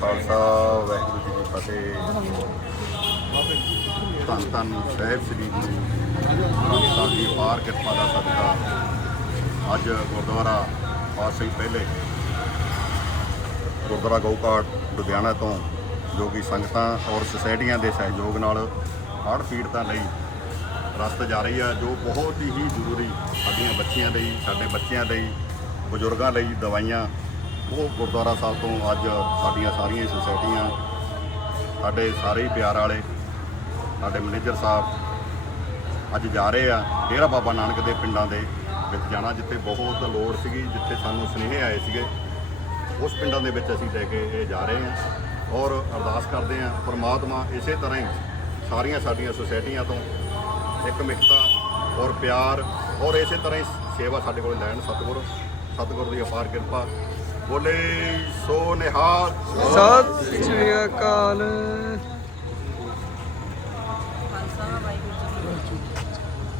ਖਾਲਸਾ, ਵਾਹਿਗੁਰੂ ਜੀ ਕੀ ਫਤਿਹ। ਧੰਨ ਧੰਨ ਸਾਹਿਬ ਸ੍ਰੀ ਗੁਰੂ ਗ੍ਰੰਥ ਸਾਹਿਬ ਦੀ ਪਾਰ ਕਿਰਪਾ ਦਾ ਸਦਕਾ ਅੱਜ ਗੁਰਦੁਆਰਾ ਪਾਤਸ਼ਾਹੀ ਪਹਿਲੇ ਗੁਰਦੁਆਰਾ ਗਊਕਾਟ ਲੁਧਿਆਣਾ ਤੋਂ, ਜੋ ਕਿ ਸੰਗਤਾਂ ਔਰ ਸੁਸਾਇਟੀਆਂ ਦੇ ਸਹਿਯੋਗ ਨਾਲ ਹੜ੍ਹ ਪੀੜਤਾਂ ਲਈ ਰਸਤ ਜਾ ਰਹੀ ਆ, ਜੋ ਬਹੁਤ ਹੀ ਜ਼ਰੂਰੀ ਸਾਡੀਆਂ ਬੱਚੀਆਂ ਲਈ, ਸਾਡੇ ਬੱਚਿਆਂ ਲਈ, ਬਜ਼ੁਰਗਾਂ ਲਈ ਦਵਾਈਆਂ ਉਹ ਗੁਰਦੁਆਰਾ ਸਾਹਿਬ ਤੋਂ ਅੱਜ ਸਾਡੀਆਂ ਸਾਰੀਆਂ ਹੀ ਸੁਸਾਇਟੀਆਂ, ਸਾਡੇ ਸਾਰੇ ਹੀ ਪਿਆਰ ਵਾਲੇ, ਸਾਡੇ ਮੈਨੇਜਰ ਸਾਹਿਬ ਅੱਜ ਜਾ ਰਹੇ ਆ, ਡੇਰਾ ਬਾਬਾ ਨਾਨਕ ਦੇ ਪਿੰਡਾਂ ਦੇ ਵਿੱਚ ਜਾਣਾ, ਜਿੱਥੇ ਬਹੁਤ ਲੋੜ ਸੀਗੀ, ਜਿੱਥੇ ਸਾਨੂੰ ਸੁਨੇਹੇ ਆਏ ਸੀਗੇ। ਉਸ ਪਿੰਡਾਂ ਦੇ ਵਿੱਚ ਅਸੀਂ ਲੈ ਕੇ ਇਹ ਜਾ ਰਹੇ ਹਾਂ ਔਰ ਅਰਦਾਸ ਕਰਦੇ ਹਾਂ ਪ੍ਰਮਾਤਮਾ ਇਸੇ ਤਰ੍ਹਾਂ ਹੀ ਸਾਰੀਆਂ ਸਾਡੀਆਂ ਸੁਸਾਇਟੀਆਂ ਤੋਂ ਇੱਕ ਮਿੱਕਤਾ ਔਰ ਪਿਆਰ ਔਰ ਇਸੇ ਤਰ੍ਹਾਂ ਹੀ ਸੇਵਾ ਸਾਡੇ ਕੋਲ ਲੈਣ, ਸਤਿਗੁਰ ਸਤਿਗੁਰ ਦੀ ਅਪਾਰ ਕਿਰਪਾ ਬੋਲੇ ਸੋ ਨਿਹਾਲ। ਸਤਿ ਸ਼੍ਰੀ ਅਕਾਲ। ਖਾਲਸਾ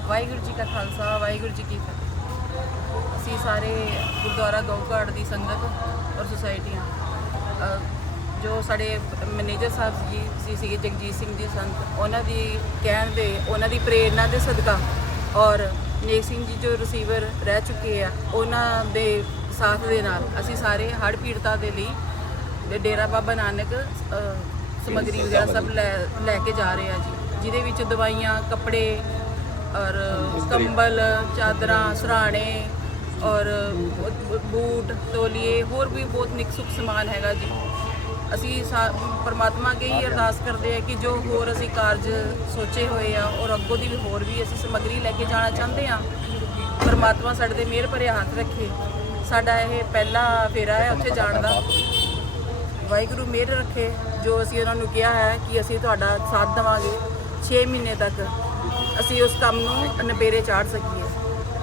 ਵਾਹਿਗੁਰੂ ਜੀ ਕੀ ਖਾਲਸਾ ਵਾਹਿਗੁਰੂ ਜੀ ਕੀ ਫਤਿਹ। ਅਸੀਂ ਸਾਰੇ ਗੁਰਦੁਆਰਾ ਗਊਘਾਟ ਦੀ ਸੰਗਤ ਔਰ ਸੁਸਾਇਟੀਆਂ ਜੋ ਸਾਡੇ ਮੈਨੇਜਰ ਸਾਹਿਬ ਜੀ ਸੀ ਸੀਗੇ ਜਗਜੀਤ ਸਿੰਘ ਜੀ ਸੰਤ ਉਹਨਾਂ ਦੀ ਕਹਿਣ ਦੇ ਉਹਨਾਂ ਦੀ ਪ੍ਰੇਰਣਾ ਦੇ ਸਦਕਾ ਔਰ ਨੇਕ ਸਿੰਘ ਜੀ ਜੋ ਰਿਸੀਵਰ ਰਹਿ ਚੁੱਕੇ ਆ ਉਹਨਾਂ ਦੇ ਸਾਥ ਦੇ ਨਾਲ। ਅਸੀਂ ਸਾਰੇ ਹੜ੍ਹ ਪੀੜਤਾਂ ਦੇ ਲਈ ਤੇ ਡੇਰਾ ਬਾਬਾ ਨਾਨਕ ਅ, ਸਮੱਗਰੀ ਵਗੈਰਾ ਸਭ ਲੈ ਲੈ ਕੇ ਜਾ ਰਹੇ ਆ ਜੀ। ਜਿਹਦੇ ਵਿੱਚ ਦਵਾਈਆਂ ਕੱਪੜੇ ਔਰ ਕੰਬਲ ਚਾਦਰਾਂ ਸਰਾਣੇ ਔਰ ਬ- ਬੂਟ ਤੋਲੀਏ ਹੋਰ ਵੀ ਬਹੁਤ ਨਿਕ ਸੁੱਖ ਸਮਾਨ ਹੈਗਾ ਜੀ। ਅਸੀਂ ਸਾ- ਪਰਮਾਤਮਾ ਅੱਗੇ ਹੀ ਅਰਦਾਸ ਕਰਦੇ ਆ ਕਿ ਜੋ ਹੋਰ ਅਸੀਂ ਕਾਰਜ ਸੋਚੇ ਹੋਏ ਆ ਔਰ ਅੱਗੋਂ ਦੀ ਵੀ ਹੋਰ ਵੀ ਅਸੀਂ ਸਮੱਗਰੀ ਲੈ ਕੇ ਜਾਣਾ ਚਾਹੁੰਦੇ ਆ ਪਰਮਾਤਮਾ ਸਾਡੇ ਤੇ ਮਿਹਰ ਭਰਿਆ ਹੱਥ ਰੱਖੇ। ਸਾਡਾ ਇਹ ਪਹਿਲਾ ਫੇਰਾ ਹੈ ਉੱਥੇ ਜਾਣ ਦਾ। ਵਾਹਿਗੁਰੂ ਮਿਹਰ ਰੱਖੇ, ਜੋ ਅਸੀਂ ਉਹਨਾਂ ਨੂੰ ਕਿਹਾ ਹੈ ਕਿ ਅਸੀਂ ਤੁਹਾਡਾ ਸਾਥ ਦੇਵਾਂਗੇ 6 ਮਹੀਨੇ ਤੱਕ। ਅਸੀਂ ਉਸ ਕੰਮ ਨੂੰ ਨਪੇਰੇ ਚਾੜ ਸਕੀਏ।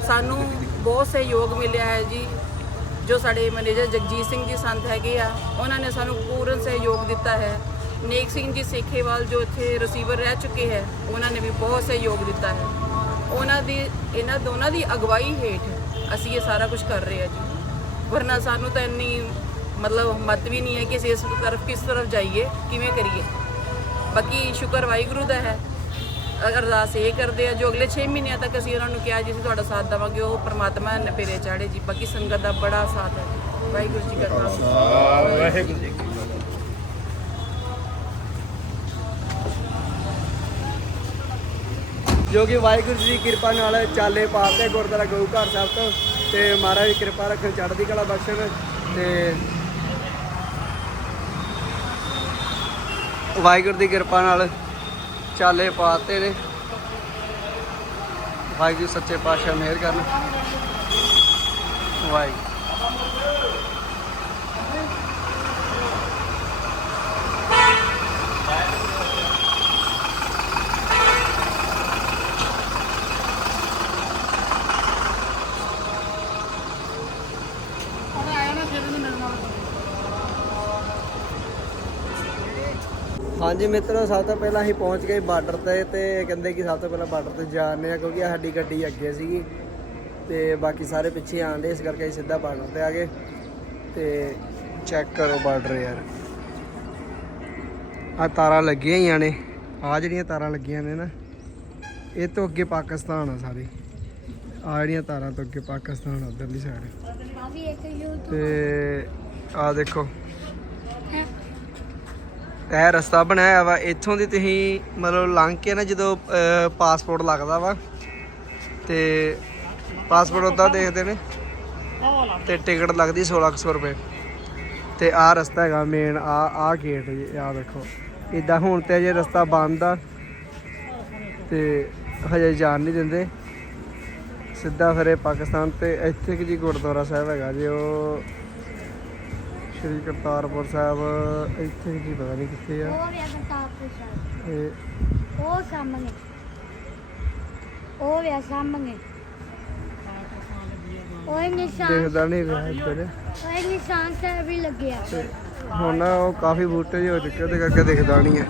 ਸਾਨੂੰ ਬਹੁਤ ਸਹਿਯੋਗ ਮਿਲਿਆ ਹੈ ਜੀ, ਜੋ ਸਾਡੇ ਮੈਨੇਜਰ ਜਗਜੀਤ ਸਿੰਘ ਜੀ ਸੰਤ ਹੈਗੇ ਆ, ਉਹਨਾਂ ਨੇ ਸਾਨੂੰ ਪੂਰਨ ਸਹਿਯੋਗ ਦਿੱਤਾ ਹੈ। ਨੇਕ ਸਿੰਘ ਜੀ ਸੇਖੇਵਾਲ ਜੋ ਇੱਥੇ ਰਿਸੀਵਰ ਰਹਿ ਚੁੱਕੇ ਹੈ, ਉਹਨਾਂ ਨੇ ਵੀ ਬਹੁਤ ਸਹਿਯੋਗ ਦਿੱਤਾ ਹੈ। ਉਹਨਾਂ ਦੀ, ਇਹਨਾਂ ਦੋਨਾਂ ਦੀ ਅਗਵਾਈ ਹੇਠ ਅਸੀਂ ਇਹ ਸਾਰਾ ਕੁਝ ਕਰ ਰਹੇ ਹਾਂ ਜੀ। ਵਰਨਾ ਸਾਨੂੰ ਤਾਂ ਇੰਨੀ ਮਤਲਬ ਮਤ ਵੀ ਨਹੀਂ ਹੈ ਕਿ ਅਸੀਂ ਇਸ ਤਰਫ ਕਿਸ ਤਰਫ ਜਾਈਏ, ਕਿਵੇਂ ਕਰੀਏ। ਬਾਕੀ ਸ਼ੁਕਰ ਵਾਹਿਗੁਰੂ ਦਾ ਹੈ। ਅਰਦਾਸ ਇਹ ਕਰਦੇ ਆ, ਜੋ ਅਗਲੇ 6 ਮਹੀਨਿਆਂ ਤੱਕ ਅਸੀਂ ਉਹਨਾਂ ਨੂੰ ਕਿਹਾ ਜੀ, ਅਸੀਂ ਤੁਹਾਡਾ ਸਾਥ ਦੇਵਾਂਗੇ, ਉਹ ਪ੍ਰਮਾਤਮਾ ਨਪੇਰੇ ਚਾੜੇ ਜੀ। ਬਾਕੀ ਸੰਗਤ ਦਾ ਬੜਾ ਸਾਥ ਹੈ। ਵਾਹਿਗੁਰੂ ਜੀ ਕਾ ਖਾਲਸਾ। ਵਾਹਿਗੁਰੂ ਜੀ ਜੋ ਕਿ ਵਾਹਿਗੁਰੂ ਜੀ ਦੀ ਕਿਰਪਾ ਨਾਲ ਚਾਲੇ ਪਾਤੇ ਗੁਰਦੁਆਰਾ ਗਊ ਘਰ ਸਾਹਿਬ ਤੋਂ ਤੇ ਮਹਾਰਾਜ ਦੀ ਕਿਰਪਾ ਰੱਖਣ, ਚੜ੍ਹਦੀ ਕਲਾ ਬਖਸ਼ਣ ਤੇ ਵਾਹਿਗੁਰੂ ਦੀ ਕਿਰਪਾ ਨਾਲ ਚਾਲੇ ਪਾਤੇ ਨੇ। ਵਾਹਿਗੁਰੂ ਸੱਚੇ ਪਾਤਸ਼ਾਹ ਮਿਹਰ ਕਰਨ। ਵਾਹਿਗੁਰੂ। ਹਾਂਜੀ ਮਿੱਤਰੋ ਸਭ ਤੋਂ ਪਹਿਲਾਂ ਅਸੀਂ ਪਹੁੰਚ ਗਏ ਬਾਰਡਰ ਤੇ ਤੇ ਕਹਿੰਦੇ ਕਿ ਸਭ ਤੋਂ ਪਹਿਲਾਂ ਬਾਰਡਰ ਤੇ ਜਾਣੇ ਆ ਕਿਉਂਕਿ ਸਾਡੀ ਗੱਡੀ ਅੱਗੇ ਸੀਗੀ ਤੇ ਬਾਕੀ ਸਾਰੇ ਪਿੱਛੇ ਆਂਦੇ ਇਸ ਕਰਕੇ ਅਸੀਂ ਸਿੱਧਾ ਬਾਰਡਰ ਤੇ ਆ ਗਏ ਤੇ ਚੈੱਕ ਕਰੋ ਬਾਰਡਰ ਯਾਰ। ਆ ਤਾਰਾਂ ਲੱਗੀਆਂ ਹੀ ਨੇ ਆ ਜਿਹੜੀਆਂ ਤਾਰਾਂ ਲੱਗੀਆਂ ਨੇ ਨਾ ਇਹ ਤੋਂ ਅੱਗੇ ਪਾਕਿਸਤਾਨ ਆ ਸਾਰੇ। ਆ ਜਿਹੜੀਆਂ ਤਾਰਾਂ ਤੋਂ ਅੱਗੇ ਪਾਕਿਸਤਾਨ ਆ ਉਧਰਲੀ ਸਾਈਡ ਤੇ ਆ ਦੇਖੋ। ਇਹ ਰਸਤਾ ਬਣਾਇਆ ਵਾ, ਇੱਥੋਂ ਦੀ ਤੁਸੀਂ ਮਤਲਬ ਲੰਘ ਕੇ ਨਾ ਜਦੋਂ ਪਾਸਪੋਰਟ ਲੱਗਦਾ ਵਾ, ਤੇ ਪਾਸਪੋਰਟ ਉਦਾਂ ਦੇਖਦੇ ਨੇ, ਤੇ ਟਿਕਟ ਲੱਗਦੀ 1600 ਰੁਪਏ। ਤੇ ਆਹ ਰਸਤਾ ਹੈਗਾ ਮੇਨ ਆ ਆ ਗੇਟ ਜੀ ਆ ਵੇਖੋ। ਇਦਾਂ ਹੁਣ ਤੇ ਅਜੇ ਰਸਤਾ ਬੰਦ ਆ, ਤੇ ਹਜੇ ਜਾਣ ਨਹੀਂ ਦਿੰਦੇ। ਸਿੱਧਾ ਫਿਰੇ ਪਾਕਿਸਤਾਨ ਤੇ, ਇੱਥੇ ਕਿ ਜੀ ਗੁਰਦੁਆਰਾ ਸਾਹਿਬ ਹੈਗਾ ਜੀ, ਉਹ ਸ਼੍ਰੀ ਕਰਤਾਰਪੁਰ ਸਾਹਿਬ ਇੱਥੇ ਕੀ ਪਤਾ ਨਹੀਂ ਕਿੱਥੇ ਆ। ਉਹ ਵੀ ਕਰਤਾਰਪੁਰ ਸਾਹਿਬ। ਇਹ ਉਹ ਸਾਹਮਣੇ। ਉਹ ਵੀ ਸਾਹਮਣੇ। ਉਹ ਨਿਸ਼ਾਨ ਦਿਖਦਾ ਨਹੀਂ ਰਿਹਾ ਇੱਧਰ ਉਹ ਨਿਸ਼ਾਨ ਸਾਹਿਬ ਵੀ ਲੱਗਿਆ ਤੇ ਹੁਣ ਨਾ ਉਹ ਕਾਫੀ ਬੂਟੇ ਜਿਹੇ ਹੋ ਚੁੱਕੇ ਉਹਦੇ ਕਰਕੇ ਦਿਖਦਾ ਨਹੀਂ ਹੈ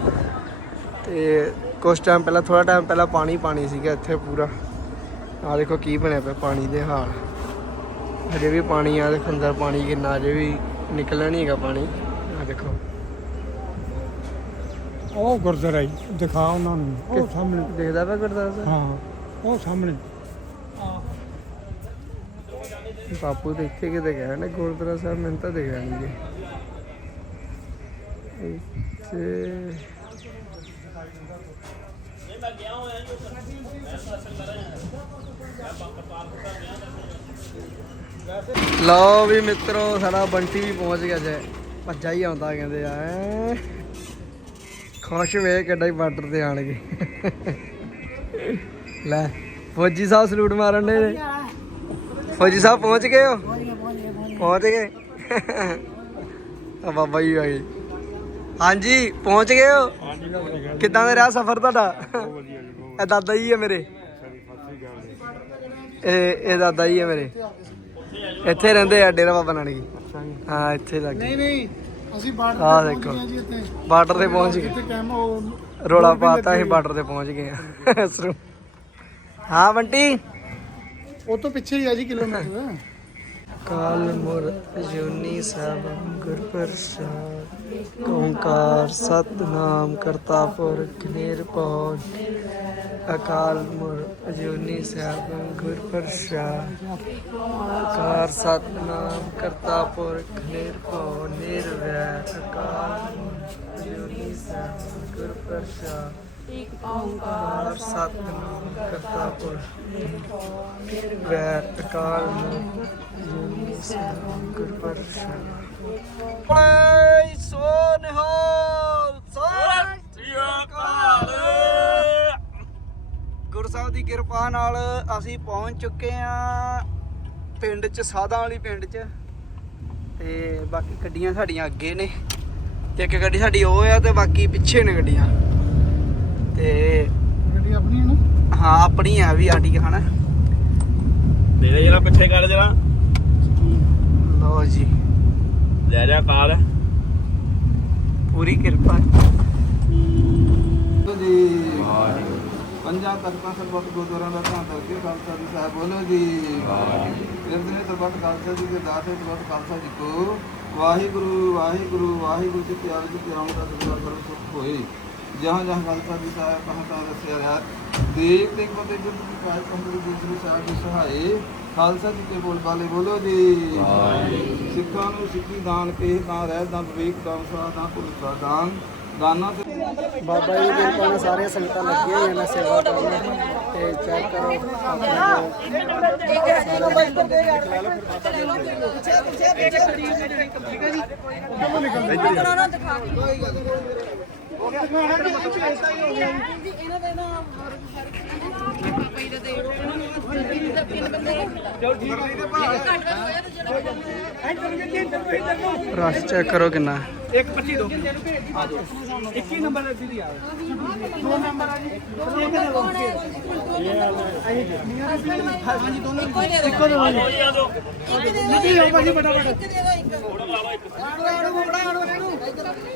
ਤੇ ਕੁਝ ਟਾਈਮ ਪਹਿਲਾਂ ਥੋੜਾ ਟਾਈਮ ਪਹਿਲਾਂ ਪਾਣੀ ਪਾਣੀ ਸੀਗਾ ਇੱਥੇ ਪੂਰਾ। ਆ ਦੇਖੋ ਕੀ ਬਣਿਆ ਪਿਆ ਪਾਣੀ ਦੇ ਹਾਲ। ਹਜੇ ਵੀ ਪਾਣੀ ਆ ਦੇਖੋ ਅੰਦਰ ਪਾਣੀ ਕਿੰਨਾ ਹਜੇ ਵੀ ਨਿਕਲਣਾ ਨਹੀਂ ਹੈਗਾ ਪਾਣੀ। ਦੇਖੋ। ਉਹ ਗੁਰਦੁਆਰਾ ਜੀ ਦਿਖਾ ਉਹਨਾਂ ਨੂੰ। ਉਹ ਸਾਹਮਣੇ। ਦੇਖਦਾ ਪਿਆ ਗੁਰਦੁਆਰਾ ਸਾਹਿਬ? ਹਾਂ ਉਹ ਸਾਹਮਣੇ। ਬਾਪੂ ਤਾਂ ਇੱਥੇ ਕਿਤੇ ਗਿਆ ਨਾ ਗੁਰਦੁਆਰਾ ਸਾਹਿਬ ਮੈਨੂੰ ਤਾਂ ਦਿਖਿਆ ਨਹੀਂ ਜੀ। ਇੱਥੇ ਲਓ ਵੀ ਮਿੱਤਰੋ, ਸਾਡਾ ਬੰਟੀ ਵੀ ਪਹੁੰਚ ਗਿਆ ਜੇ। ਭੱਜਾ ਹੀ ਆਉਂਦਾ, ਕਹਿੰਦੇ ਆ ਖੁਸ਼ ਵੇ ਕਿੱਡਾ ਹੀ ਬਾਰਡਰ ਤੇ ਆਣਗੇ ਲੈ, ਫੌਜੀ ਸਾਹਿਬ ਸਲੂਟ ਮਾਰਨ ਨੇ। ਫੌਜੀ ਸਾਹਿਬ ਪਹੁੰਚ ਗਏ ਹੋ? ਪਹੁੰਚ ਗਏ? ਆ ਬਾਬਾ ਜੀ ਆ ਹਾਂਜੀ, ਪਹੁੰਚ ਗਏ ਹੋ? ਕਿੱਦਾਂ ਦਾ ਰਿਹਾ ਸਫ਼ਰ ਤੁਹਾਡਾ? ਇਹ ਦਾਦਾ ਜੀ ਹੈ ਮੇਰੇ। ਇਹ ਇਹ ਦਾਦਾ ਜੀ ਹੈ ਮੇਰੇ। ਇੱਥੇ ਰਹਿੰਦੇ ਆ ਡੇਰਾ ਬਾਬਾ ਨਾਨਕੀ ਹਾਂ ਇੱਥੇ ਲੱਗ ਨਹੀਂ ਨਹੀਂ ਅਸੀਂ ਬਾਰਡਰ ਤੇ ਦੇਖੋ। ਗਏ ਜੀ ਇੱਥੇ। ਬਾਰਡਰ ਤੇ ਪਹੁੰਚ ਗਏ। ਇੱਥੇ ਕੈਮ ਉਹ ਰੋਲਾ ਪਾਤਾ ਅਸੀਂ ਬਾਰਡਰ ਤੇ ਪਹੁੰਚ ਗਏ ਆ। ਹਾਂ ਬੰਟੀ। ਉਹ ਤੋਂ ਪਿੱਛੇ ਹੀ ਆ ਜੀ ਕਿਲੋਮੀਟਰ। ਅਕਾਲ ਮੁਰ ਜੁਨੀ ਸਾਹਿਬ ਗੁਰਪ੍ਰਸਾਦ ਓੰਕਾਰ ਸਤਨਾਮ ਕਰਤਾ ਪੁਰਖ ਨਿਰਭਉ। ਅਕਾਲ ਮੁਰ ਅਜੂਨੀ ਸਾਹਿਬ ਗੁਰਪ੍ਰਸਾਦ ਓੰਕਾਰ ਸਤਨਾਮ ਕਰਤਾ ਪੁਰਖ ਨਿਰਭਉ, ਨਿਰਵੈਰ। ਅਕਾਲ ਮੁਰ ਅਜੂਨੀ ਸਾਹਿਬ ਗੁਰਪ੍ਰਸਾਦ ਓੰਕਾਰ ਸਤਨਾਮ ਕਰਤਾ ਪੁਰਖ ਨਿਰਵੈਰ ਅਕਾਲ ਮੁਰ ਅਜੂਨੀ ਸਾਹਿਬ ਗੁਰਪ੍ਰਸਾਦ ਬੋਲੇ ਸੋ ਨਿਹਾਲ ਸਤਿ ਅਕਾਲ ਗੁਰੂ ਸਾਹਿਬ ਦੀ ਕਿਰਪਾ ਨਾਲ ਅਸੀਂ ਪਹੁੰਚ ਚੁੱਕੇ ਆ ਪਿੰਡ ਚ, ਸਾਧਾਂ ਵਾਲੀ ਪਿੰਡ ਚ। ਤੇ ਬਾਕੀ ਗੱਡੀਆਂ ਸਾਡੀਆਂ ਅੱਗੇ ਨੇ। ਤੇ ਇੱਕ ਗੱਡੀ ਸਾਡੀ ਉਹ ਆ ਤੇ ਬਾਕੀ ਪਿੱਛੇ ਨੇ ਗੱਡੀਆਂ। ਤੇ ਗੱਡੀ ਆਪਣੀ ਹੈ ਨਾ? ਹਾਂ ਆਪਣੀ ਆ ਵੀ ਆਡੀ ਹਨਾ ਦੇ ਦੇ ਜਰਾ ਪਿੱਛੇ ਕਰ ਜਰਾ। ਲਓ ਜੀ। ਲੈ ਜਾ ਕਾਲ ਪੂਰੀ ਕਿਰਪਾ। ਜੀ। ਪੰਜਾਂ ਤਖਤਾਂ ਸਰਬੱਤ ਗੁਰਦੁਆਰਾਂ ਦਾ ਧੰਨ ਕਰਕੇ ਖਾਲਸਾ ਜੀ ਸਾਹਿਬ ਬੋਲੋ ਜੀ। ਵਾਹਿਗੁਰੂ ਸਰਬੱਤ ਖਾਲਸਾ ਜੀ ਦੇ ਦਾਤੇ ਸਰਬੱਤ ਖਾਲਸਾ ਜੀ ਕੋ। ਵਾਹਿਗੁਰੂ ਵਾਹਿਗੁਰੂ ਵਾਹਿਗੁਰੂ ਜੀ ਆਵਾਜ਼ ਕੀ ਆਉਣ ਦਾ ਕਰੋ ਸੁਖ ਹੋਏ। ਜਹਾਂ ਜਹਾਂ ਖਾਲਸਾ ਜੀ ਸਾਹਿਬ ਕਹਾਂ ਤਾਂ ਰਸਿਆ ਰਿਹਾ। ਦੇਖ ਦੇਖ ਬਤੇ ਜੁਗ ਦੀ ਕਾਇ ਕੰਦਰ ਦੂਸਰੇ ਸਾਹਿਬ ਦੀ ਸਹਾਏ ਖਾਲਸਾ ਜੀ ਕੇ ਬੋਲ ਬਾਲੇ ਬੋਲੋ ਜੀ। ਸਿੱਖਾਂ ਨੂੰ ਸਿੱਖੀ ਦਾਨ ਕੇ ਤਾਂ ਰਹਿ ਦਾਨ ਵਿਵੇਕ ਦਾਨ ਸਾ ਦਾਨ ਪੁਰਸਾ ਦਾਨ। ਦਾਨਾ ਤੇ ਬਾਬਾ ਜੀ ਦੇ ਕੋਲ ਸਾਰੀਆਂ ਸੰਗਤਾਂ ਲੱਗੀਆਂ ਹੋਈਆਂ ਨੇ ਸੇਵਾ ਕਰਨ ਤੇ ਚੈੱਕ ਕਰੋ ਰਸ਼ ਚੈੱਕ ਕਰੋ ਕਿੰਨਾ ਇੱਕ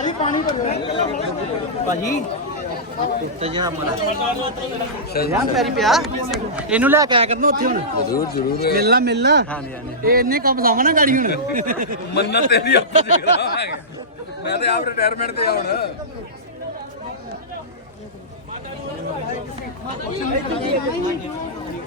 ਅਜੀ ਪਾਣੀ ਭਰੋ ਭਾਜੀ ਤੇ ਜਿਹੜਾ ਮਨਾ। ਸਜਾਨ ਪੈਰੀ ਪਿਆ। ਇਹਨੂੰ ਲੈ ਕੇ ਆਇਆ ਕਰਨਾ ਉੱਥੇ ਹੁਣ। ਜ਼ਰੂਰ ਜ਼ਰੂਰ। ਮਿਲਣਾ ਮਿਲਣਾ ਹਾਂਜੀ ਹਾਂਜੀ। ਇਹ ਇੰਨੇ ਕੰਮ ਸਾਹਮਣਾ ਗਾੜੀ ਹੁਣ। ਮੰਨਤ ਤੇਰੀ ਕਰਾਂਗੇ ਮੈਂ ਤੇ ਆਪ ਰਿਟਾਇਰਮੈਂਟ ਤੇ ਆ ਹੁਣ।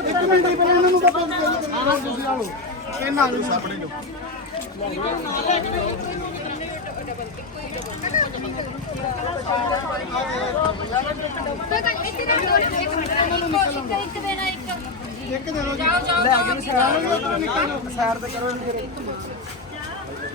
ਇੱਕ ਮਿੰਟ ਹੀ ਪਹਿਲਾਂ ਇਹਨਾਂ ਨੂੰ ਤਾਂ ਤੁਸੀਂ ਆ ਲਓ ਇਹਨਾਂ ਨੂੰ ਸਾਹਮਣੇ ਸਾਈਡ ਤੇ ਕਰੋ ਫਿਰ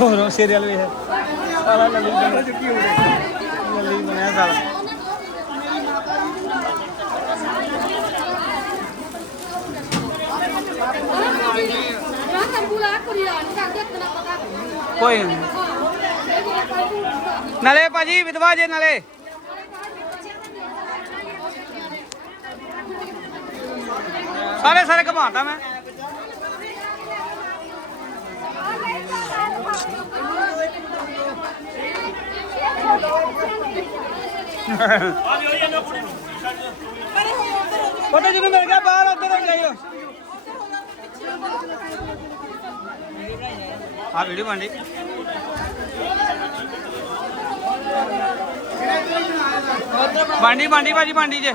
ਹੋਰ ਸੀਰੀਅਲ ਵੀ ਹੈ ਸਾਲਾ ਲੱਲੀ ਬਣਾ ਚੁੱਕੀ ਹੋ ਗਈ ਲੱਲੀ ਬਣਿਆ ਸਾਲਾ ਕੋਈ ਨਹੀਂ ਨਾਲੇ ਭਾਜੀ ਵਿਧਵਾ ਜੇ ਨਾਲੇ ਸਾਰੇ ਸਾਰੇ ਘਮਾਤਾ ਮੈਂ। ਪਤਾ ਜਿਹਨੂੰ ਮਿਲ ਗਿਆ ਬਾਹਰ, ਉੱਧਰ ਹੋ। ਜਾਈਓ ਆ ਵੀਡੀਓ ਬਣਦੀ ਬਾਂਡੀ ਬਾਂਡੀ ਭਾਜੀ ਬਾਂਡੀ ਜੇ।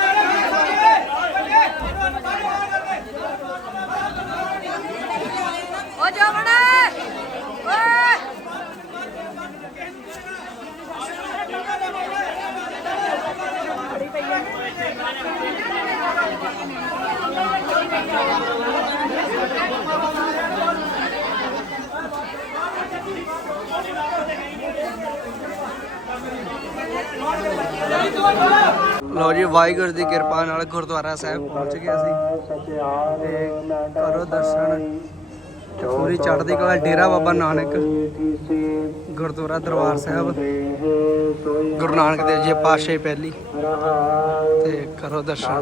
ਵਾਹਿਗੁਰੂ ਦੀ ਕਿਰਪਾ ਨਾਲ ਗੁਰਦੁਆਰਾ ਸਾਹਿਬ ਪਹੁੰਚ ਗਏ ਅਸੀਂ। ਤੇ ਕਰੋ ਦਰਸ਼ਨ। ਪੂਰੀ ਚੜ੍ਹਦੀ ਕਲਾ, ਡੇਰਾ ਬਾਬਾ ਨਾਨਕ, ਗੁਰਦੁਆਰਾ ਦਰਬਾਰ ਸਾਹਿਬ, ਗੁਰੂ ਨਾਨਕ ਦੇਵ ਜੀ ਪਾਤਸ਼ਾਹੀ ਪਹਿਲੀ। ਤੇ ਕਰੋ ਦਰਸ਼ਨ।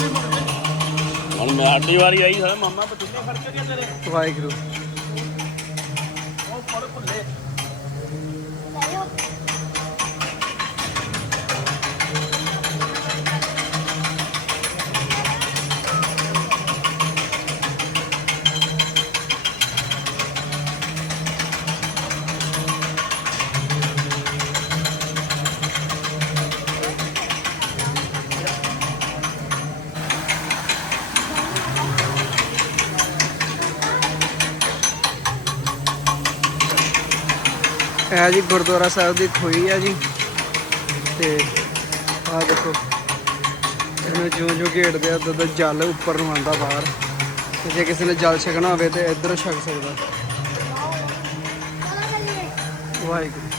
ਹੁਣ ਸਾਡੀ ਵਾਰੀ ਆਈ ਸਾਰਾ ਮਾਮਾ ਪਤੀਲੇ ਫੜ ਕੇ ਗਿਆ ਤੇਰੇ। ਵਾਹਿਗੁਰੂ। ਇਹ ਜੀ, ਗੁਰਦੁਆਰਾ ਸਾਹਿਬ ਦੀ ਖੋਈ ਆ ਜੀ। ਤੇ ਆਹ ਦੇਖੋ, ਇਹਨੂੰ ਜਿਉਂ ਜਿਉਂ ਘੇੜਦੇ ਆ ਉਦੋਂ ਉਦੋਂ ਜਲ ਉੱਪਰ ਨੂੰ ਆਉਂਦਾ ਬਾਹਰ। ਤੇ ਜੇ ਕਿਸੇ ਨੇ ਜਲ ਛਕਣਾ ਹੋਵੇ, ਤੇ ਇੱਧਰੋਂ ਛਕ ਸਕਦਾ। ਵਾਹਿਗੁਰੂ।